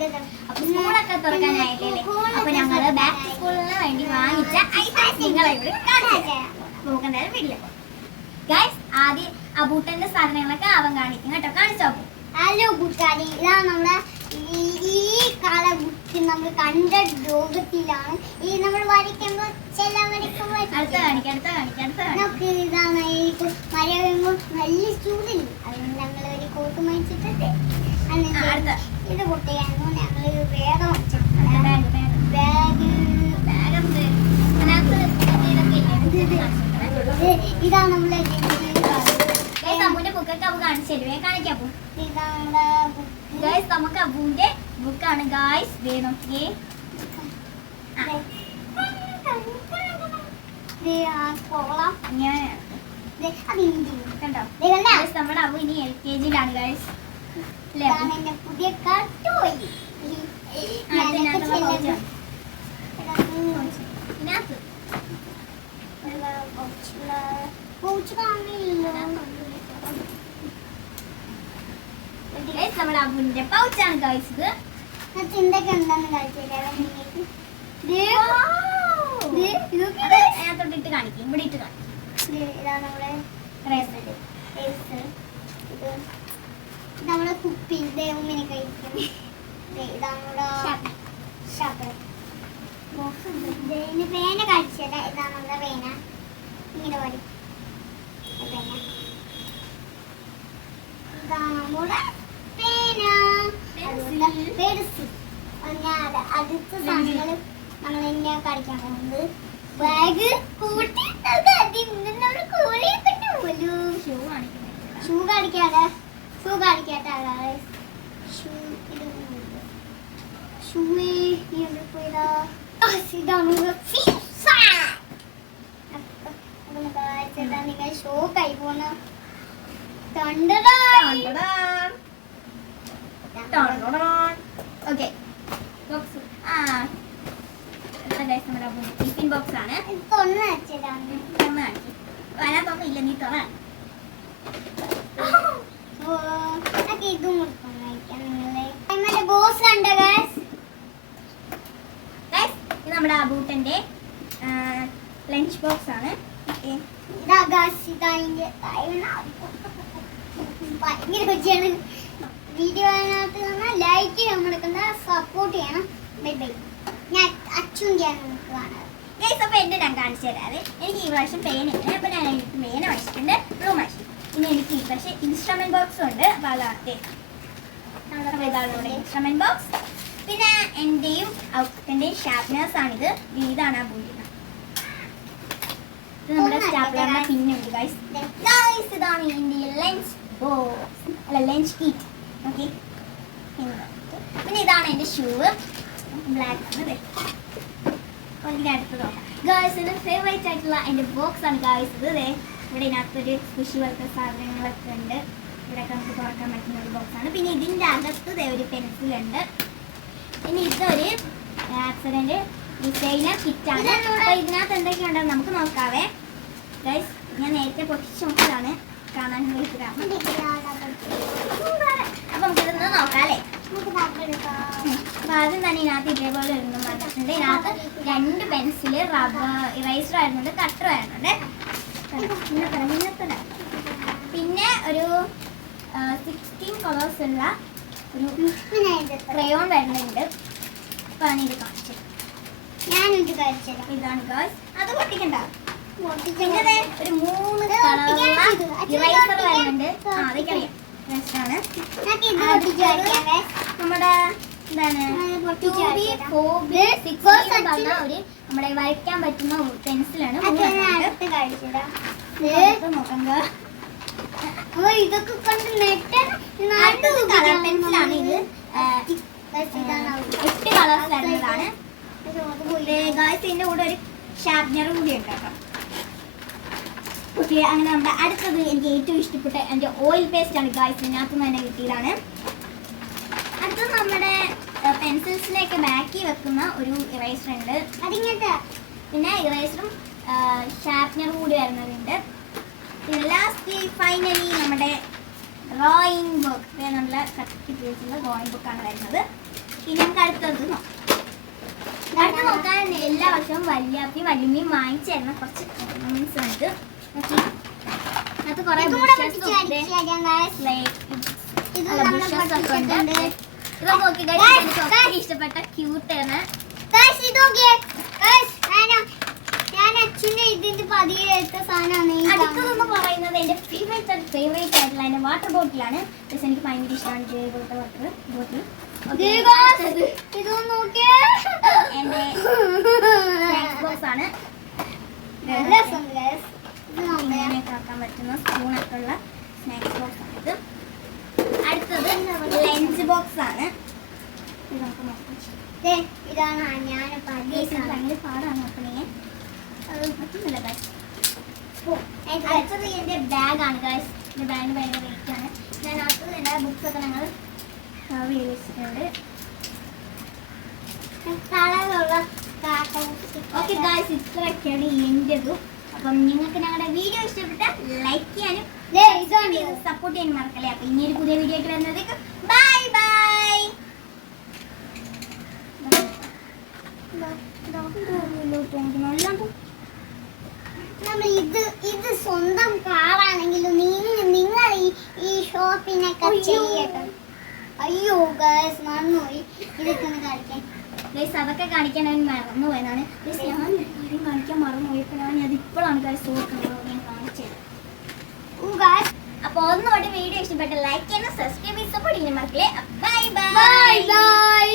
അപ്പൊ സ്കൂളൊക്കെ തുറക്കാനായില്ലേ, അപ്പൊ ഞങ്ങള് ബാക്ക് ടു സ്കൂളിന് വേണ്ടി വാങ്ങിച്ച ഐറ്റംസ് നിങ്ങളെ ഇവിടെ കാണിച്ചു നോക്കാൻ നേരം വീട്ടില് ഗൈസ്. ആദ്യം അബൂട്ടന്റെ സാധനങ്ങളൊക്കെ അവൻ കാണിക്കും കേട്ടോ, കാണിച്ചോ. ഹലോ കൂട്ടുകാരി, ഇതാണ് നമ്മളെ ഈ കാലബുക്ക് നമ്മൾ കണ്ട ലോകത്തിലാണ് ഈ നമ്മൾ വരയ്ക്കുമ്പോൾ ചില വരയ്ക്കുമ്പോൾ നമുക്ക് ഇതാണ് ഈ മഴ വരുമ്പോൾ നല്ല ചൂടില്ല, അതുകൊണ്ട് ഞങ്ങൾ ഒരു കോട്ട് മേടിച്ചിട്ടുണ്ട്. ഇത് പൊട്ടിയായിരുന്നു ഞങ്ങൾ വേഗം ഇതാണ് നമ്മളെ അബുവിന്റെ ബുക്കൊക്കെ അബു കാണിച്ചു തരുവേ, കാണിക്കാം. ഗൈസ് നമുക്ക് അബുവിന്റെ ബുക്കാണ് ഗൈസ്, ദേ നോക്കിയേ. കണ്ടോ നമ്മുടെ അബു ഇനി LKG-യിലാണ് ഗൈസ്. പുതിയ കട്ടുപോയി നമ്മുടെ അബുവിന്റെ പൗച്ചാണ് ഗൈസ്. ഇത് ചിന്തക്ക് എന്താന്ന് കളിച്ചിട്ട് കാണിക്കും, ഇവിടെ ഇട്ട് കാണിക്കും. ഇതാണ് നമ്മളെ കുപ്പി ഉമ്മിനെ കഴിക്കും. ഇതാണ് പേന കഴിച്ചത്. ഇതാണ് നമ്മുടെ പേന, ഇങ്ങനെ വടി. ഇതാണ് നമ്മുടെ പേന, അടുത്ത സാധനങ്ങൾ നമ്മൾ എന്നെ കളിക്കാൻ പോകുന്നത് ബാഗ്, കൂട്ടി ഷൂ കാണിക്കാതെ ഷൂ കാണിക്കാത്ത ഷൂ നിങ്ങൾ ഷോ കൈ പോണ ടിഫിൻ ബോക്സ് ആണ്. അതിനകത്തൊന്നും ഇല്ല, നീ തുറ. ഇതും ബോസ് കണ്ടോ ഗൈസ്? ഇത് നമ്മുടെ അബൂട്ടന്റെ ലഞ്ച് ബോക്സ് ആണ്. വീഡിയോ അതിനകത്ത് ലൈക്ക് നമ്മളെടുക്കുന്ന സപ്പോർട്ട് ചെയ്യണം. Bye bye. ഞാൻ അച്ഛൻ കാണാറ്. അപ്പൊ എന്റെ ഞാൻ കാണിച്ചു തരാറ്. എനിക്ക് ഈ പ്രാവശ്യം പേനില്ല, അപ്പൊ ഞാൻ എനിക്ക് പേന വാങ്ങിച്ചിട്ടുണ്ട്, ബ്ലൂ വാങ്ങിച്ചു. പിന്നെ എനിക്ക് ഈ പ്രാവശ്യം ഇൻസ്ട്രുമെന്റ് ബോക്സും ഉണ്ട്. Instrument box. പിന്നെ എന്റെയും ഔട്ടന്റെയും ഷാർപ്നേഴ്സ് ആണിത്. ഇതാണ് ആ ബൂട്ടിന്. ഇത് നമ്മുടെ സ്റ്റാപ്ലറിന്റെ പിന്നുണ്ട് ഗൈസ്. ഇതാണ് എന്റെ ലഞ്ച് ബോക്സ്, അല്ല ലഞ്ച് കീറ്റ്. ഓക്കെ, പിന്നെ ഇതാണ് എന്റെ ഷൂ, ബ്ലാക്ക് ആണ്. അടുത്ത് നോക്കാം ഗൈസ്. ഇത് ഫേവറേറ്റ് ആയിട്ടുള്ള എന്റെ ബോക്സ് ആണ് ഗൈസ്. ഇത് ഇവിടെ ഇതിനകത്തൊരു കൃഷി പോലത്തെ സാധനങ്ങളൊക്കെ ഉണ്ട്. ഇവിടെ നമുക്ക് തുറക്കാൻ പറ്റുന്ന ഒരു ബോക്സ് ആണ്. പിന്നെ ഇതിൻ്റെ അകത്ത് ഒരു പെൻസിൽ ഉണ്ട്. പിന്നെ ഇതൊരു ആക്സിഡന്റ് ഡിസൈനർ കിറ്റാണ്. അപ്പോൾ ഇതിനകത്ത് എന്തൊക്കെയുണ്ടെന്ന് നമുക്ക് നോക്കാവേ ഗൈസ്. ഞാൻ നേരത്തെ പൊട്ടിച്ച് നോക്കിയതാണ്, കാണാൻ വേണ്ടിയിട്ട്. അപ്പം നമുക്കിതൊന്ന് നോക്കാം അല്ലേ. അപ്പൊ ആദ്യം തന്നെ ഇതിനകത്ത് ഇതേപോലെ ഒന്നും വന്നിട്ടുണ്ട്. ഇതിനകത്ത് 2 പെൻസില്, റബ്ബർ ഇറൈസർ ആയിരുന്നുണ്ട്, കട്ടർ ആയിരുന്നുണ്ട്. പിന്നെ ഒരു 16 കളേഴ്സ് ഉള്ള ഒരു ക്രയോൺ വരുന്നുണ്ട്. അപ്പൊ ഇത് കാണിച്ചത് ഞാനിത് കഴിച്ചത്. ഇതാണ് ഗേൾസ്. അത് പൊട്ടിക്കണ്ട. പിന്നെ ഒരു 3 കളറുള്ള ഇറൈസർ വരുന്നുണ്ട്. അതൊക്കെറിയാം. നമ്മുടെ എന്താണ് നമ്മുടെ വരയ്ക്കാൻ പറ്റുന്ന പെൻസിലാണ്. ഇതൊക്കെ കളർ പെൻസിലാണ്. ഇത് 8 കളേഴ്സ് വരുന്നതാണ്. ഇതിന്റെ കൂടെ ഒരു ഷാർപ്നറും കൂടി ഉണ്ട് കേട്ടോ. ഓക്കെ, അങ്ങനെ നമ്മുടെ അടുത്തത് എനിക്ക് ഏറ്റവും ഇഷ്ടപ്പെട്ട എൻ്റെ ഓയിൽ പേസ്റ്റ് ആണ് ഗായ്സ്. ഇതിനകത്ത് നിന്ന് തന്നെ കിട്ടിയതാണ്. അടുത്തത് നമ്മുടെ പെൻസിൽസിലേക്ക് ബാക്കി വെക്കുന്ന ഒരു ഇറേസർ ഉണ്ട്. അതിങ്ങനത്തെ പിന്നെ ഇറേസറും ഷാർപ്നറും കൂടി വരുന്നതുണ്ട്. പിന്നെ ലാസ്റ്റ് ഫൈനലി നമ്മുടെ ഡ്രോയിങ് ബുക്ക്, നല്ല കട്ടി പേജുള്ള ഡ്രോയിങ് ബുക്കാണ് വരുന്നത്. ഇനി നമുക്ക് അടുത്തത് നോക്കാം. അടുത്ത് നോക്കാൻ എല്ലാ വർഷവും വല്യാപ്പി വല്യമ്മയും വാങ്ങിച്ചു തരുന്ന കുറച്ച് ഓർണമെന്റ്സ് ഉണ്ട്. അത് കുറെ ഇത് നോക്കി ഇഷ്ടപ്പെട്ട ക്യൂട്ടാണ്. ഞാൻ അച്ഛൻ്റെ ഇതിന്റെ പതിയെ എടുത്ത സാധനമാണ്. അടുത്തതെന്ന് പറയുന്നത് എന്റെ ഫേവറേറ്റ് ആയിട്ടുള്ള എന്റെ വാട്ടർ ബോട്ടിലാണ്. എനിക്ക് ഭയങ്കര ഇഷ്ടമാണ് ജൈവ വാട്ടർ ബോട്ടിൽ. ഇത് നോക്കിയേ, എന്റെ ബോക്സ് ആണ്. ഇങ്ങനെയൊക്കെ ആക്കാൻ പറ്റുന്ന സ്പൂണൊക്കെ ഉള്ള സ്നാക്സ് ബോക്സ് ആണ് ഇത്. അടുത്തത് ലഞ്ച് ബോക്സ് ആണ്. ഇത് നമുക്ക് നോക്കാം. ഇതാണ് ഞാൻ ഭയങ്കര പാടാണ് നോക്കണേ. അത് പറ്റുന്നില്ല ഗൈസ്. അടുത്തത് എൻ്റെ ബാഗാണ് ഗൈസ്. എൻ്റെ ബാഗിന് ഭയങ്കര വെയിറ്റ് ആണ്. ഞാൻ അടുത്തത് എൻ്റെ ബുക്സ് ഒക്കെ ഞങ്ങൾ കവർ ചെയ്ത് വെച്ചിട്ടുണ്ട്. ഓക്കെ ഗൈസ്, ഇത്രയൊക്കെയാണ് എൻ്റെതും. അപ്പം നിങ്ങൾക്ക് ഞങ്ങളുടെ വീഡിയോ ഇഷ്ടപ്പെട്ടാൽ ലൈക്ക് ചെയ്യാനും സപ്പോർട്ട് ചെയ്യാനും മറക്കല്ലേ. അപ്പം ഇനിയൊരു പുതിയ വീഡിയോ ആയിട്ട് വരുന്നതേക്ക് ബൈ ബൈ. ഇത് സ്വന്തം കാറാണെങ്കിലും നിങ്ങൾ ഈ ഷോപ്പിനൊക്കെ ചെയ്യട്ടെ. അയ്യോ ഗൈസ് മറന്നുപോയി ഇതൊക്കെ ഒന്ന് കാണിക്കാൻ. ഗൈസ് അതൊക്കെ കാണിക്കാൻ ഞാൻ മറന്നുപോയതാണ്. ഗൈസ് ഞാൻ കാര്യം കാണിക്കാൻ മറന്നുപോയപ്പോഴാണ് ഞാൻ ഇപ്പോഴാണ് ഗൈസ് ഓർക്കുന്നത് ഞാൻ കാണിച്ചത്. അപ്പോൾ ഒന്നുകൂടി വീഡിയോ ഇഷ്ടപ്പെട്ട ലൈക്ക് ചെയ്യാനും സബ്സ്ക്രൈബ് ചെയ്ത് സപ്പോർട്ട് ചെയ്യാനും മറക്കല്ലേ. Bye bye.